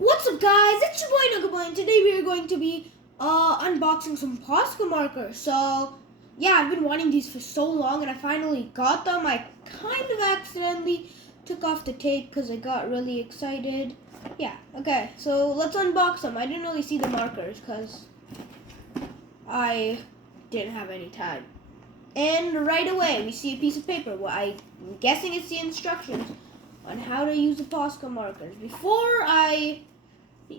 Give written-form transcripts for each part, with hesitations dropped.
What's up, guys? It's your boy Nugaba, and today we are going to be unboxing some posca markers. So, yeah, I've been wanting these for so long, and I finally got them. I kind of accidentally took off the tape because I got really excited. Yeah, okay, so let's unbox them. I didn't really see the markers because I didn't have any time. And right away, we see a piece of paper. Well, I'm guessing it's the instructions on how to use the posca markers. Before I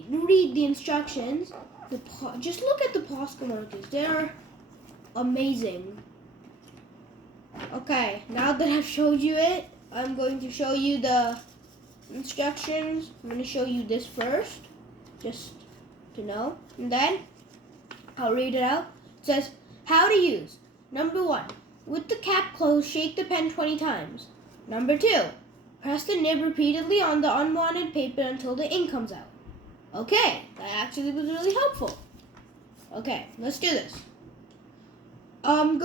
read the instructions, just look at the posca markers. They're amazing. Okay, now that I've showed you it, I'm going to show you the instructions. I'm going to show you this first, just to know. And then I'll read it out. It says, how to use. Number 1, with the cap closed, shake the pen 20 times. Number 2, press the nib repeatedly on the unwanted paper until the ink comes out. Okay, that actually was really helpful. Okay, let's do this. I'm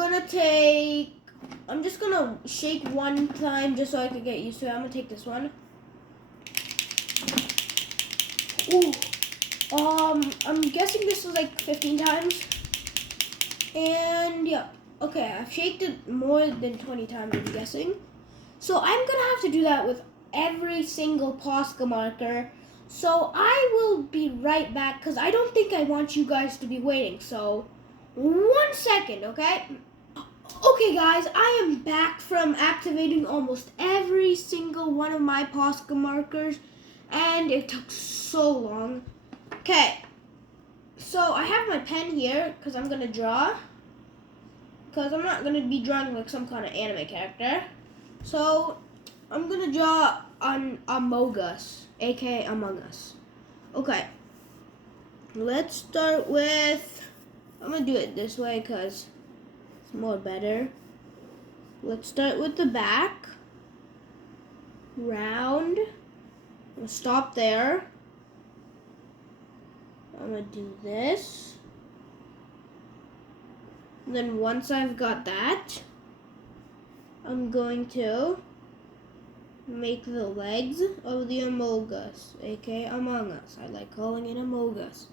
just gonna shake one time just so I can get used to it. I'm gonna take this one. Ooh. I'm guessing this was like 15 times. And yeah, okay, I've shaked it more than 20 times, I'm guessing. So I'm gonna have to do that with every single posca marker. So I will be right back because I don't think I want you guys to be waiting. So 1 second, okay? Okay, guys, I am back from activating almost every single one of my posca markers, and it took so long. Okay, so I have my pen here because I'm gonna draw. Because I'm not gonna be drawing like some kind of anime character. So I'm gonna draw on Among Us, aka Among Us. Okay, let's start with, I'm gonna do it this way because it's more better. Let's start with the back, round, I'm gonna stop there. I'm gonna do this. And then once I've got that, I'm going to make the legs of the Among Us, aka Among Us. I like calling it Among Us.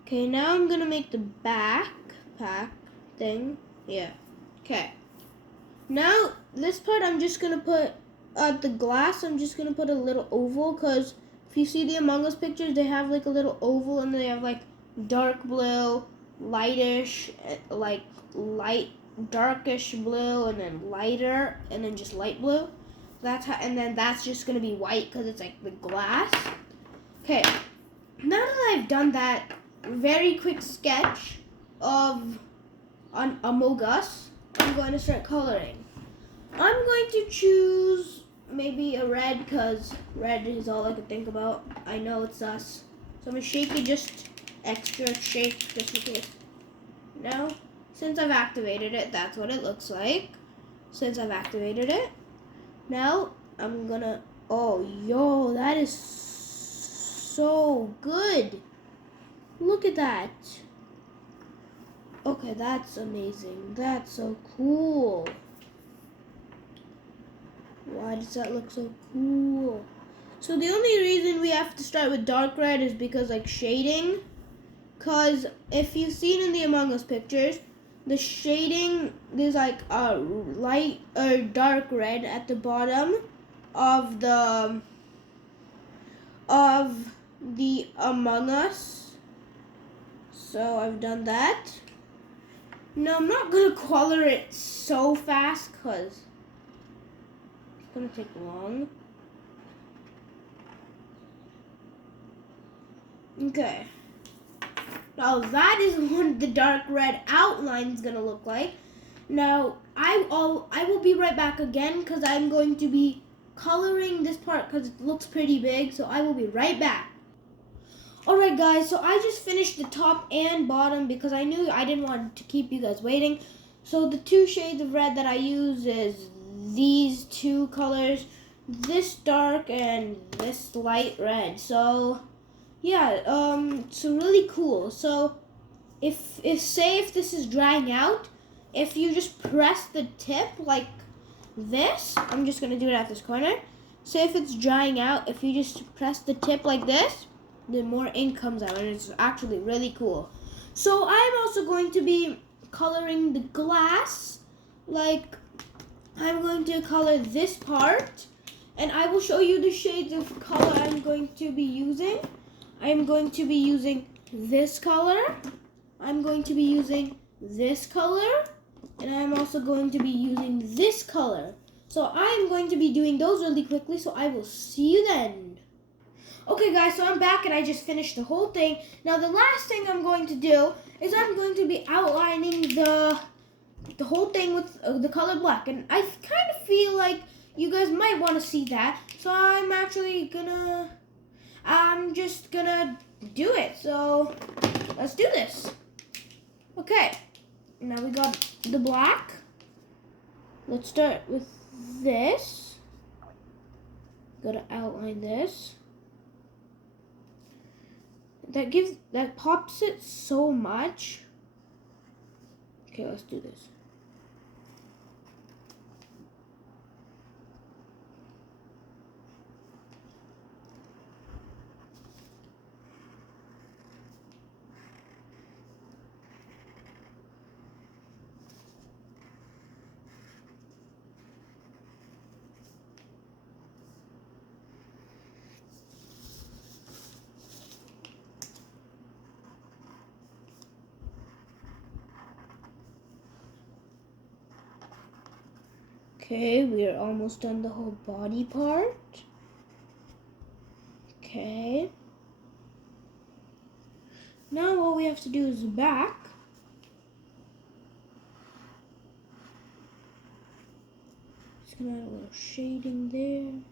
Okay, now I'm gonna make the backpack thing. Yeah. Okay. Now this part I'm just gonna put the glass. I'm just gonna put a little oval because if you see the Among Us pictures, they have like a little oval and they have like dark blue, lightish, like light, darkish blue, and then lighter, and then just light blue. That's how, and then that's just gonna be white because it's like the glass. Okay, now that I've done that very quick sketch of Among Us, I'm going to start coloring. I'm going to choose maybe a red because red is all I could think about. I know it's us, so I'm gonna shake it just extra shake just in case. Now, since I've activated it, that's what it looks like. Since I've activated it, now I'm gonna, oh, yo, that is so good. Look at that. Okay, that's amazing. That's so cool. Why does that look so cool? So the only reason we have to start with dark red is because like shading. Because if you've seen in the Among Us pictures, the shading, there's like a light or dark red at the bottom of the Among Us. So I've done that. Now I'm not going to color it so fast because it's going to take long. Okay. Now that is what the dark red outline is gonna look like. Now I will be right back again because I'm going to be coloring this part because it looks pretty big. So I will be right back. Alright guys, so I just finished the top and bottom because I knew I didn't want to keep you guys waiting. So the 2 shades of red that I use is these 2 colors, this dark and this light red. So yeah, so really cool. So if this is drying out, if you just press the tip like this, I'm just gonna do it at this corner. Say if it's drying out, if you just press the tip like this, the more ink comes out, and it's actually really cool. So I'm also going to be coloring the glass. Like, I'm going to color this part, and I will show you the shades of color I'm going to be using. I'm going to be using this color. I'm going to be using this color, and I'm also going to be using this color. So I'm going to be doing those really quickly, so I will see you then. Okay guys, so I'm back and I just finished the whole thing. Now the last thing I'm going to do is I'm going to be outlining the whole thing with the color black. And I kind of feel like you guys might want to see that. So I'm just gonna do it. So let's do this. Okay, now we got the black. Let's start with this. Gotta outline this. That pops it so much. Okay, let's do this. Okay, we are almost done the whole body part. Okay. Now all we have to do is the back. Just gonna add a little shading there.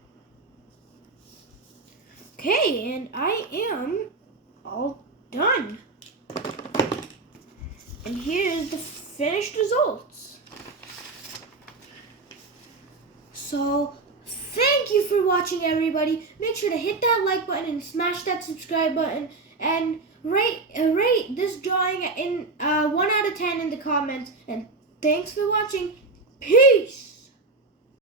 Okay, and I am all done. And here is the finished results. So, thank you for watching, everybody. Make sure to hit that like button and smash that subscribe button. And rate this drawing in 1 out of 10 in the comments. And thanks for watching. Peace!